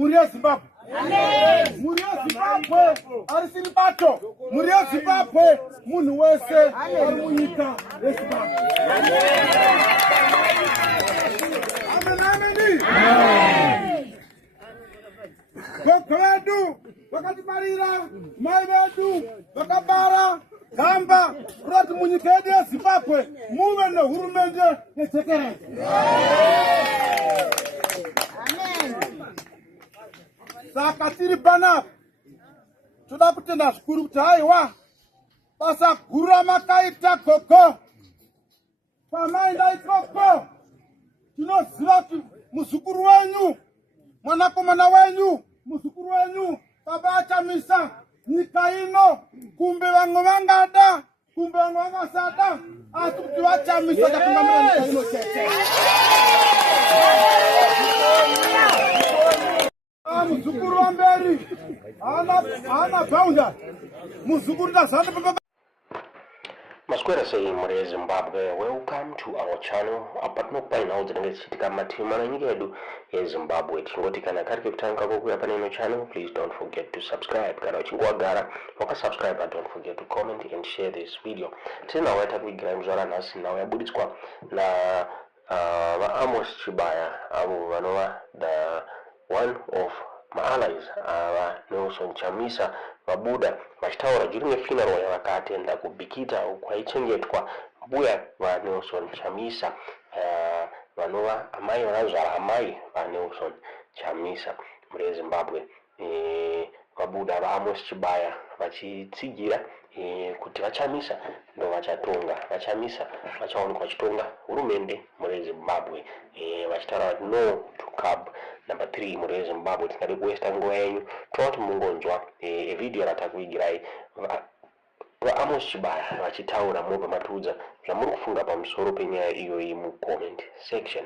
Muria Zimbabwe. Amen. Muria Zimbabwe. Arisini bato. Muria Zimbabwe. Munu wese. Arimunyika. Zimbabwe. Amen. Amen. Amen. Gogodu. Wakati marira. Maivedu. Wakabara. Gamba. Kurati munyika ya Zimbabwe. Muwe na hurumende. Netekera. Saka tiri pana toda kutenda zvikuru kuti haiwa basa guru makaita koko pamaenda ikoko tinoziva kuti muzukuru wenyu mwanakomana wenyu muzukuru wenyu baba achamisa nyika ino kumbe vamwe vangada kumbe vamwe vangasada asi kuti vachamisa chatungamira nyika ino chete. Muzukuru wa mberi ana bounda muzukuru tazana papa. Masquera say Maria Zimbabwe, welcome to our channel. Apatno pai na udenge chitika matima na nyigedu ya Zimbabwe. Tingoti kana karike kutanka koku hapa na channel. Please don't forget to subscribe. Kana uchingwa gara waka subscribe and don't forget to comment and share this video. Tena weta kuigira mzora nasi na wabuditskwa na Amos Chibaya abu wanowa the one of my allies Nelson Chamisa Mabuda mashtaura jiringe funeral ya wakatenda kubikita ukwayichengetwa buya wa Nelson Chamisa vanova amai vanazvara amai va Nelson Chamisa muri Zimbabwe. Mabuda va Amos Chibaya vachitsigira kuti vachamisa ndo vachatonga vachamisa vachaonekwa vachitonga hurumende muri Zimbabwe. Vachitaura kuti no to cab number 3 muri Zimbabwe. Tingade kuwesta nguva yenyu toti mungonzwa video ratakuigirai va Amos Chibaya vachitaura mopa matudza zvamuri kufunga pamusoro penyaya iyoyi mu comment section.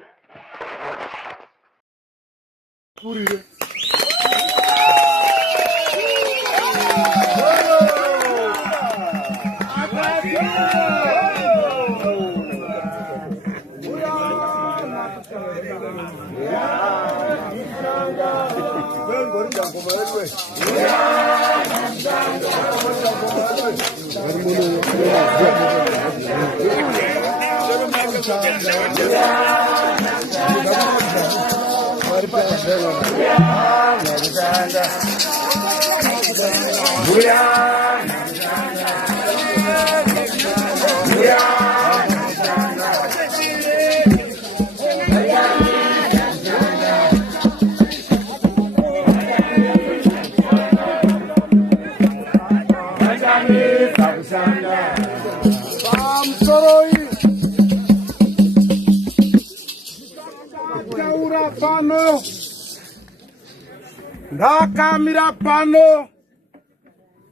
Ndakamira pano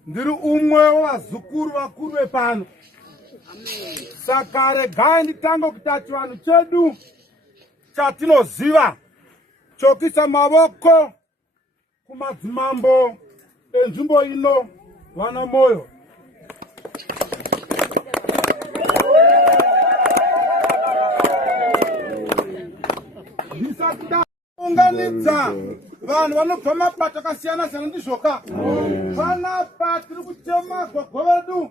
ndiri umwe wavazukuru vakuru vepano. Saka regai nditange kuita chivanhu chedu chatinoziva chokuisa mavoko kumadzimambo enzvimbo ino vana moyo. Ndisati ndaunganidza vanhu vanobva mapato akasiyana siyana ndizvoka. Panapa tiri kuchema gogo vedu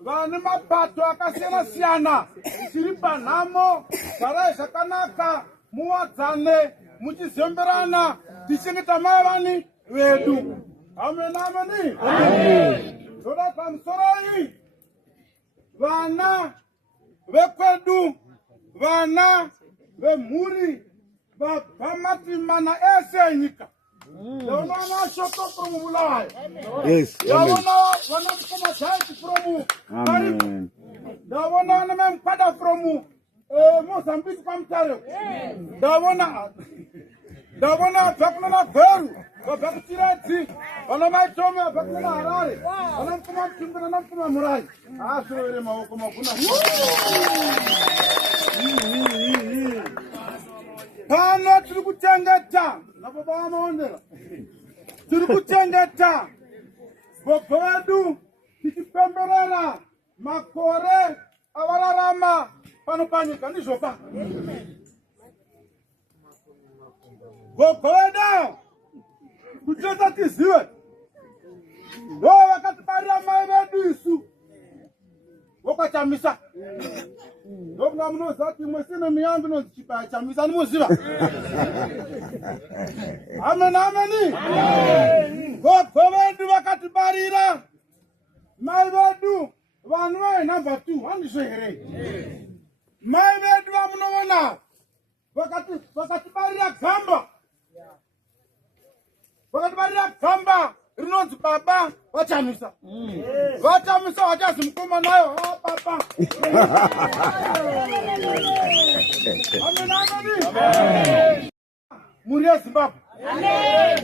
vane mapato akasiyana siyana. Tiri panhamo garai zvakanaka muwadzane muchizemberana tichengeta mavani vedu. Amen. Amen. Amen. Toda pamusoro iyi vana vekwedu vana vemhuri vabvamatimana ese enyika ndavona shoko from Bulawayo. Yes. Ndavona vanokoma jaiti from Karibu. Ndavona vana memkwada from Mozambique pamutare. Ndavona vabva kuna Magweru vabva kuTiredzi vana maitoma vabva kuna Harare vana mukoma Mtumbi vana mukoma Murai. Asovere maoko makuna pano tiri kuchengeta nababa vamaondera tiri kuchengeta gogo vedu tichipemberera makore avararama pano panyika ndizvoka. Gogo vedu kuteta tiziwe. Ndo vakatibarira mai vedu isu. Wakachamisa. Ndo kuna munoziva kuti mwesine miyangu inonzi chibaya chamisa nimuziva. Amen, ameni. Gogo vedu vakatibarira mai vedu vanhu vai number 2 handizvo here. Mai vedu vamunoona vakatibarira gamba. Vakatibarira gamba rinonzi baba vachamisa. Vachamisa vachazi mukoma nayo baba. Amen, amen. Muri yeZimbabwe.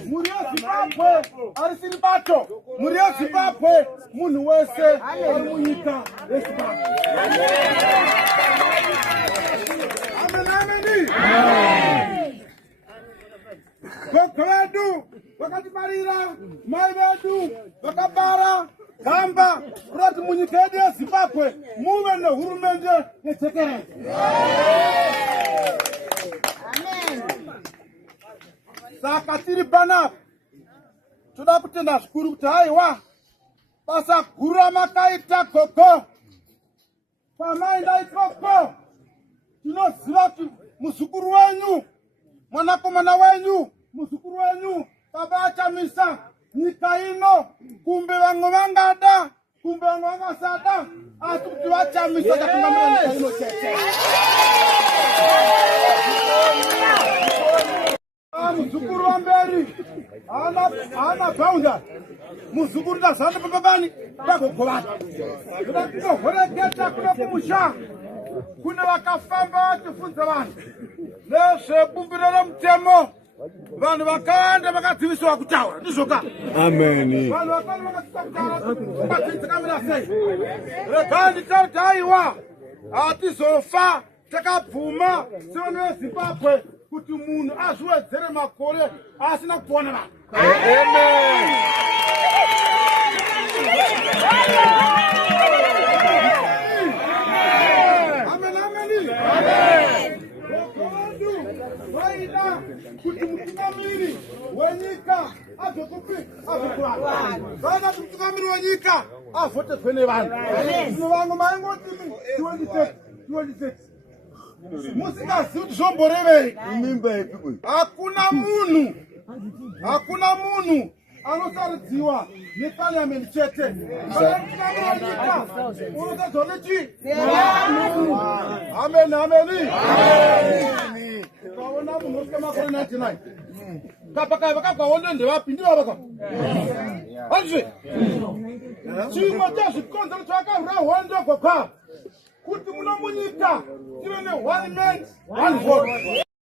Muri yeZimbabwe arisiri bato. Muri yeZimbabwe munhu wese ari munyika yeZimbabwe. Amen, amen. Gogo vedu vakatibarira mai vedu vakabara gamba kuti munyika yedu yeZimbabwe muve nehurumende yejekerere. Saka tiri panapa toda kutenda zvikuru kuti haiwa basa guru ramakaita gogo pamaenda ikoko tinoziva kuti muzukuru wenyu mwanakomana wenyu muzukuru wenyu baba achamisa nyika ino kumbe vamwe vangada kumbe vamwe vangasada asi kuti vachamisa tatungamira nyika ino chete. Muzukuru wa mberi ana bounda muzukuru tazanda papabani pagogovana kunohoreketa kuno kumusha kuna vakafamba vatifunza vanhu nezvebumbiro remutemo. Vanhu vakawanda vakadziviswa kutaura ndizvoka. Amen. Vanhu vakawanda vakadziviswa kutaura vadzidzikamira sei. Rekani tauti haiwa hatizofa takabvuma sevanhu veZimbabwe kuti munhu azviwedzere makore asina kupona vanhu. Amen. Amen, amen. Vaida kuti mutungamiri wenyika azokupi azokurapa. Vaida kuti mutungamiri wenyika avhoterwe nevanhu. Zvino vamwe maingoti 26. Musikazivi kuti zvomborevei. Hakuna munhu anosaridziwa nepariamende chete. Mutungamiri wenyika unosadziwa nechi? Amen, amen. Kaona munhu osvika makore 99 kapaka vakabvawondo ndevapi ndivo vaka hazve chimwe chazvikonzero chavakarura hondo goga kuti muno munyika tive ne one man one vote.